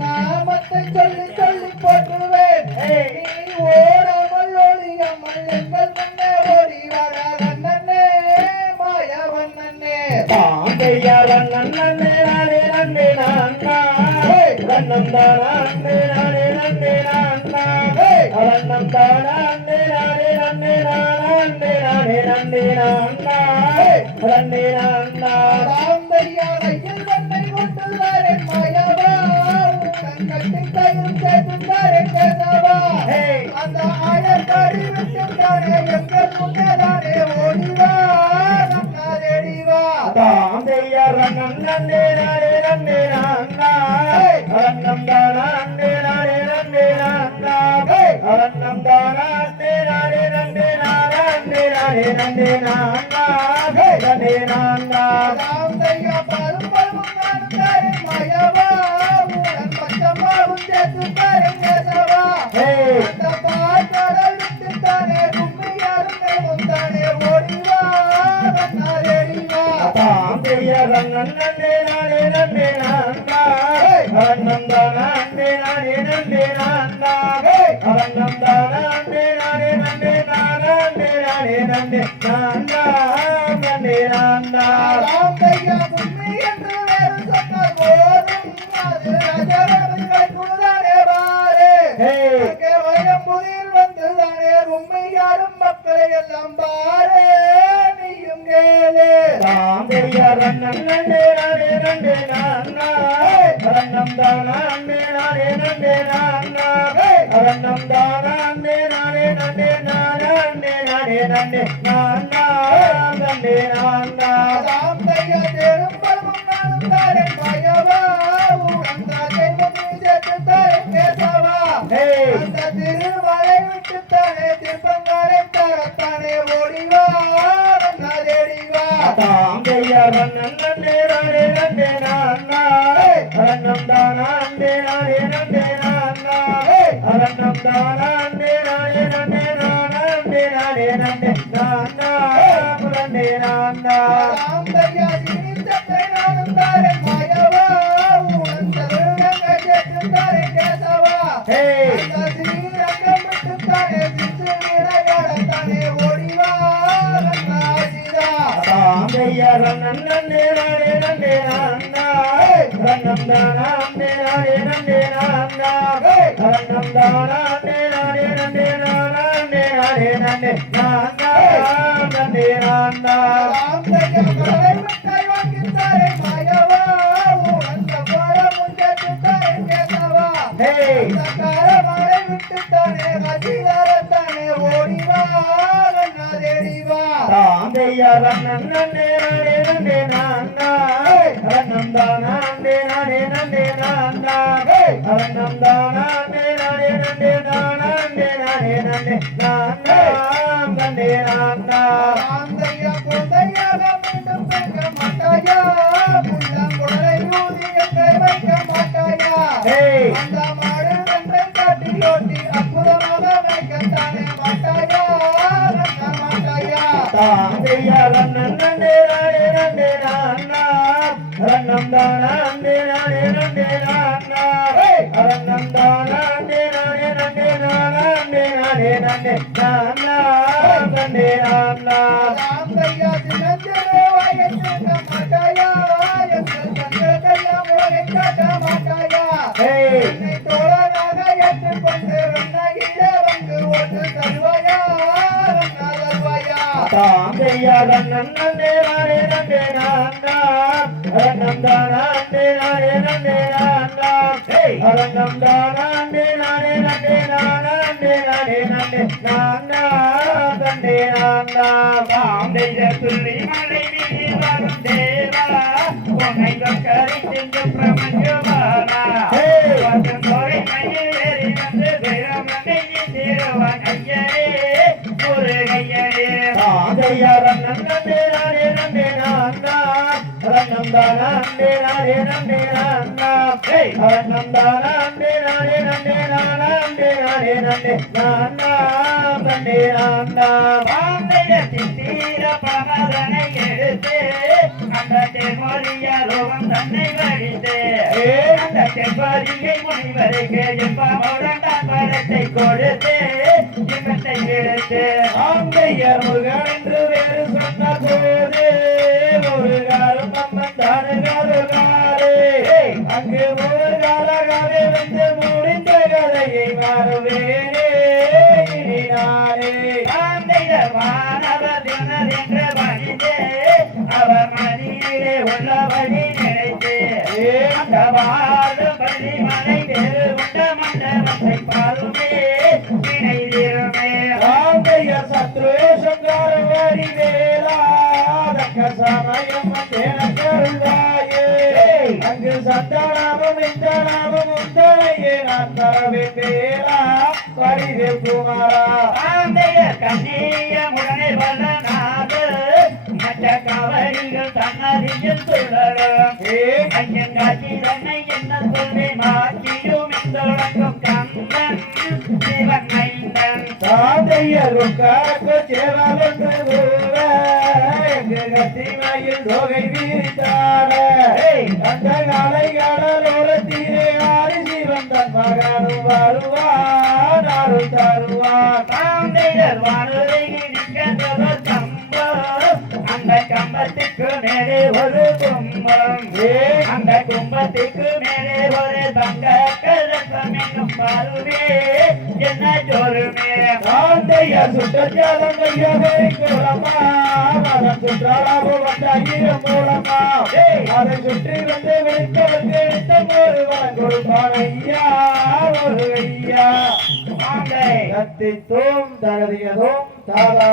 நாமத்தை சொல்லி சொல்லி போட்டுவேன் ஓடாமல் ஒளியாமல் எங்கள் முன்னே ஓடி வாடா கண்ணனே மாயவண்ணனே பாந்தையவன் நன்னே நானே நன்னே நான்னா வண்ணம் தானே நானே நன்னே நான்னா வண்ணம் தானே நானே நன்னே நானே நானே நன்னே நான்னா நன்னே நான்னா பாந்தையாரையில் வண்ணை கொண்டுதாரே மாயவா கட்டி கையில் சேர்த்துதாரே கேசவா அந்த ஆயக்காரி விட்டுத்தானே எங்கள் முன்னேதானே ஓடிவா நன்னாதேடிவா பாந்தையவன் நன்னே நானே நன்னே நான்னா வண்ணம் தானே நானே நன்னே நான்னா வண்ணம் தானே நானே நன்னே நானே நானே நன்னே நான்னா நன்னே நான்னா பாந்தையா பரும்பரும் நானுதாரே மாயவா உடன் பச்சம்மாவும் சேர்த்துதாரே கேசவா அந்த பாய்கடல் விட்டுத்தானே கும்மியாரும் முந்தானே ஓடிவா நன்னாதேடிவா பாந்தையவன் நன்னே நானே நன்னே நான்னா வண்ணம் தானே நானே நன்னே நான்னா வண்ணம் தானே நானே நன்னே நானே நானே நன்னே நான்னா நன்னே நான்னா பாந்தையா கும்மி என்று வேறு சொன்னால் போதும் அது ராஜரவங்களை குழுதானே பாரு அங்கே வயம்புதில் வந்துதானே கும்மியாடும் மக்களை எல்லாம் பாரு நீயும் கேளு பாந்தையவன் நன்னே நானே நன்னே நான்னா வண்ணம் தானே நானே நன்னே நான்னா வண்ணம் தானே நானே நன்னே நானே நானே நன்னே நான்னா நன்னே நான்னா பாந்தையா தேரும்பரும் நானுதாரே மாயவா உடன் தாக்கை முன்னி சேர்த்துதாரே கேசவா அந்த திருமலை விட்டுத்தானே திருப்பங்காரை தரத்தானே ஓடிவா நன்னாதேடிவா பாந்தையவன் நன்னே நானே நன்னே நான்னா வண்ணம் தானே நானே நன்னே நான்னா வண்ணம் தானே நானே நன்னே நானே நானே நன்னே நான்னா நன்னே நான்னா பாந்தையா சினிச்சத்தை நானுதாரே மாயவா உடன் சதுரங்கை சேர்த்துதாரே கேசவா அந்த ஸ்ரீரங்கம் விட்டுத்தானே சித்து விளையாடத்தானே ஓடிவா நன்னாசிதா பாந்தையவன் நன்னே நானே நன்னே நான்னா வண்ணம் தானே நானே நன்னே நான்னா வண்ணம் தானே நானே நன்னே நானே நானே நன்னே நான்னா நன்னே நான்னா பாந்தையா கடலை மிட்டாய் வாங்கித்தாரே மாயவா உடன் சப்பாரமும் சேர்த்துதாரே கேசவா சக்காரமலை விட்டுத்தானே கசிதாரத்தானே ஓடிவா நன்னாதேடிவா பாந்தையவன் நன்னே நானே நன்னே நான்னா வண்ணம் தானே நானே நன்னே நான்னா வண்ணம் தானே நானே நன்னே நானே நானே நன்னே நான்னா நன்னே நான்னா பாந்தையா குழந்தையாக மீண்டும் பெற்க மாட்டாயா புள்ளம் குடலை ஊதி எங்களை வைக்க மாட்டாயா அந்த மாடு வென்றை காட்டி ஓட்டி அற்புதமாக வைக்கத்தானே மாட்டாயா நன்ன மாட்டாயா பாந்தையவன் நன்னே நானே நன்னே நான்னா வண்ணம் தானே நானே நன்னே நான்னா வண்ணம் தானே நானே நன்னே நானே நானே நன்னே நான்னா நன்னே நான்னா பாந்தையா சின்னஞ்சிறு வாயை சேர்க்க மாட்டாயா எங்கள் கண்களுக்கெல்லாம் உலகை காட்ட மாட்டாயா என்னை தோழனாக ஏற்றுக்கொண்டு வெண்ணையில வந்து ஓட்டு தருவாயா நன்னா தருவாயா பாந்தையவன் நன்னே நானே நன்னே நான்னா வண்ணம் தானே நானே நன்னே நான்னா வண்ணம் தானே நானே நன்னே நானே நானே நன்னே நான்னா நன்னே நான்னா பாந்தைய துள்ளி மலை வீதி வரும் தேவா உன்னை கரித்து பிரமஞ்சமானா வசம் கோரை மையில் ஏறி வந்து வீரமங்கை திருவான் ஐயரே முருகையரே ஆந்தையா நன்னே நானே நன்னே நான்னா ரன்னம் தானா நன்னே நானே நன்னே நான்னா ரன்னம் தானா நன்னே நானே நன்னே நானா நன்னே நானே நன்னே நான்னா நன்னே நான்னா மாந்தைய சித்தீர பரமதனை எடுத்து அந்த தென்மொழிய ரோகம் தன்னை வழித்து அந்த தென்மொழியை முனிவருக்கு என்பமுடன் பரத்தை கொடுத்து இவத்தை எடுத்து ஆந்தையர் முருகன் என்று வேறு சொன்ன போது முருகாரும் அம்மன் தானுகாரு அங்கு முருகாலாகவே வந்து முடிந்த கதையை மாறுவேனே இனி நானே மாந்தையர் வானவர் தினர் என்று பணிந்து அவர் மதியிலே உள்ள வழி நினைத்து அந்த வாழும் பள்ளி மலை வேறு உண்ட மண்டபத்தை பாருமே நினைதிருமே ஆந்தையர் சத்ருவேஷங்காரம் வரி வேலா தக்க சமயம் தேனக்கருள்வாயே அங்கு சந்தனாமும் இந்தனாமும் உந்தனையே நான் தரவேன் வேலா வடிவேல் குமாரா ஆந்தையர் கண்ணியமுடனே வல்ல நாடு மற்ற கவரிகள் தன்னறியில் சுழலும் ஐயன் காட்சி தன்னை என்ன சொல்லி மாற்றியும் தொடங்கும் கந்தன் சிவன் மைந்தன் ஆந்தையரும் காக்கு சேவலொன்று கூற எங்கு கத்திமையில் தொகை வீழ்த்தாட அந்த காலை கடலோரத்திலே ஆதி சிவன் தன் மகனும் வருவான் அருள் தருவான் ஆந்தையர் வானுரையை நிற்கின்றவர் கம்பம் அந்த கம்பத்துக்கு மேலே ஒரு கும்பம் அந்த கும்பத்துக்கு மேலே ஒரு தங்க கலசம் என்னும் பாருவே என்ன ஜோருமே ஆந்தையர் சுற்றச்சாலம் கையவை குளமா மதம் சுற்றாலாவோ வந்த ஐயம் மூலமா அதை சுற்றி வந்து விழித்தவர்க்கு விழித்தம் ஒரு வரம் கொடுப்பான் ஐயா ஒரு ஐயா ஆந்தை கத்தித்தோம் தகதியதோம் தாதா